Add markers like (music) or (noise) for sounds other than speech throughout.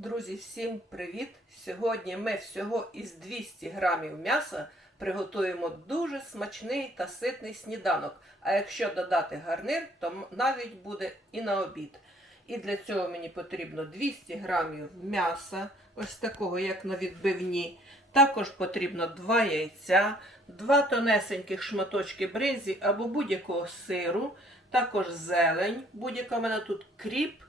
Друзі, всім привіт! Сьогодні ми всього із 200 грамів м'яса приготуємо дуже смачний та ситний сніданок. А якщо додати гарнир, то навіть буде і на обід. І для цього мені потрібно 200 грамів м'яса, ось такого, як на відбивні. Також потрібно 2 яйця, 2 тонесеньких шматочки бринзі або будь-якого сиру, також зелень, будь-яка в мене тут кріп,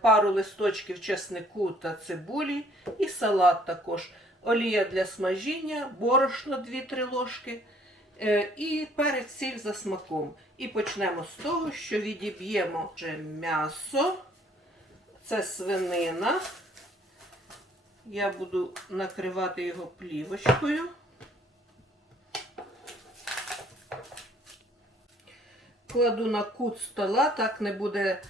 пару листочків чеснику та цибулі і салат також. Олія для смажіння, борошно 2-3 ложки е, і перець сіль за смаком. І почнемо з того, що відіб'ємо м'ясо. Це свинина. Я буду накривати його плівочкою. Кладу на кут стола, так не буде, е,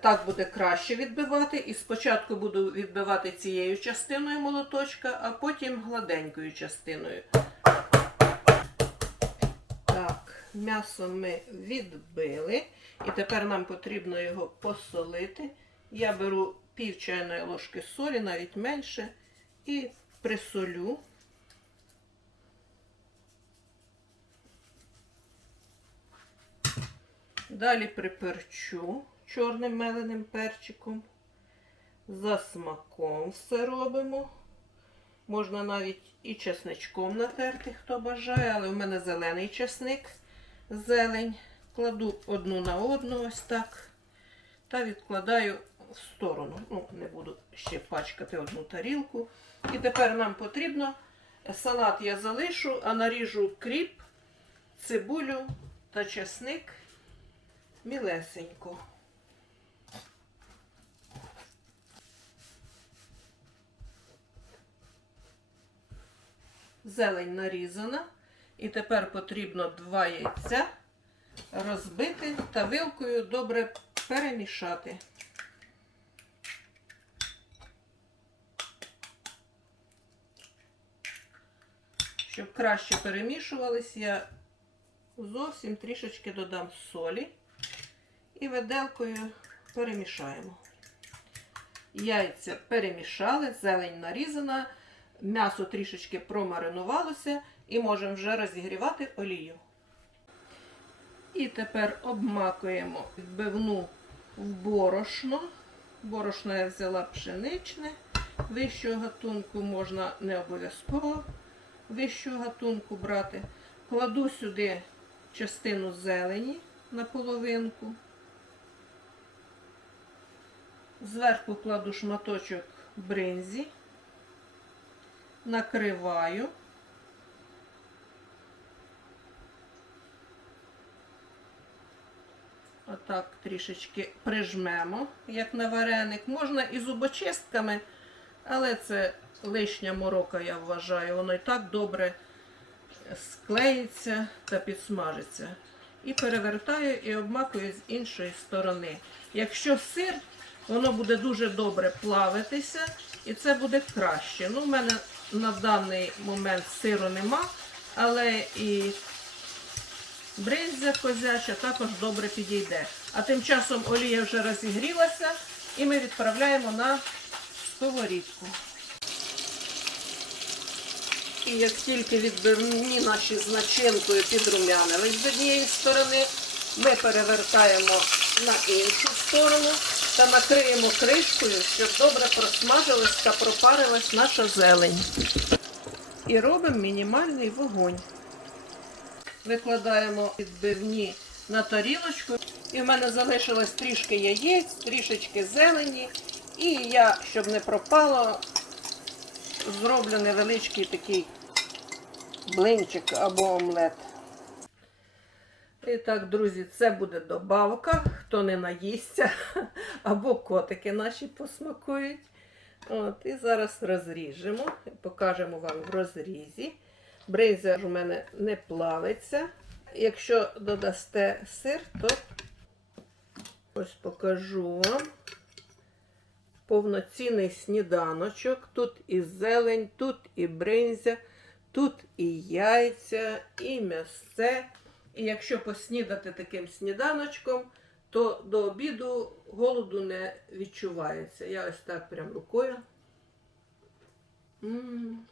так буде краще відбивати. І спочатку буду відбивати цією частиною молоточка, а потім гладенькою частиною. Так, м'ясо ми відбили. І тепер нам потрібно його посолити. Я беру пів чайної ложки солі, навіть менше, і присолю. Далі приперчу чорним меленим перчиком. За смаком все робимо. Можна навіть і чесничком натерти, хто бажає, але в мене зелений чесник, зелень. Кладу одну на одну ось так. Та відкладаю в сторону. Ну, не буду ще пачкати одну тарілку. І тепер нам потрібно салат я залишу, а наріжу кріп, цибулю та чесник мілесенько. Зелень нарізана. І тепер потрібно два яйця розбити та вилкою добре перемішати. Щоб краще перемішувались, я зовсім трішечки додам солі і виделкою перемішаємо. Яйця перемішали, зелень нарізана, м'ясо трішечки промаринувалося і можемо вже розігрівати олію. І тепер обмакуємо відбивну в борошно. Борошно я взяла пшеничне. Вищого гатунку можна не обов'язково вищого гатунку брати. Кладу сюди частину зелені на половинку. Зверху кладу шматочок бринзі, накриваю. Отак трішечки прижмемо, як на вареник. Можна і зубочистками, але це лишня морока, я вважаю. Воно і так добре склеїться та підсмажиться. І перевертаю і обмакую з іншої сторони. Якщо сир, воно буде дуже добре плавитися і це буде краще. Ну, У мене на даний момент сиру нема, але і бринзя козяча також добре підійде. А тим часом олія вже розігрілася і ми відправляємо на сковорідку. І як тільки відбивні наші з начинкою підрумянились з однієї сторони, ми перевертаємо на іншу сторону та накриємо кришкою, щоб добре просмажилась та пропарилась наша зелень. І робимо мінімальний вогонь. Викладаємо відбивні на тарілочку. І в мене залишилось трішки яєць, трішечки зелені. І я, щоб не пропало, зроблю невеличкий такий блинчик або омлет. І так, друзі, це буде добавка, хто не наїсться, (laughs) або котики наші посмакують. От, і зараз розріжемо, покажемо вам в розрізі. Бринза у мене не плавиться. Якщо додасте сир, то ось покажу вам повноцінний сніданочок. Тут і зелень, тут і бринзя, тут і яйця, і м'ясце. І якщо поснідати таким сніданочком, то до обіду голоду не відчувається. Я ось так прям рукою. М.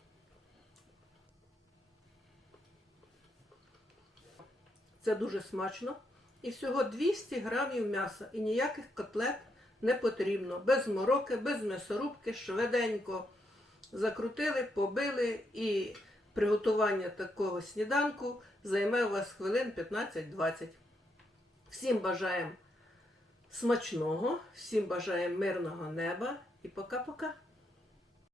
Це дуже смачно. І всього 200 грамів м'яса. І ніяких котлет не потрібно. Без мороки, без м'ясорубки, швиденько закрутили, побили і приготування такого сніданку займе у вас хвилин 15-20. Всім бажаємо смачного, всім бажаємо мирного неба і пока-пока.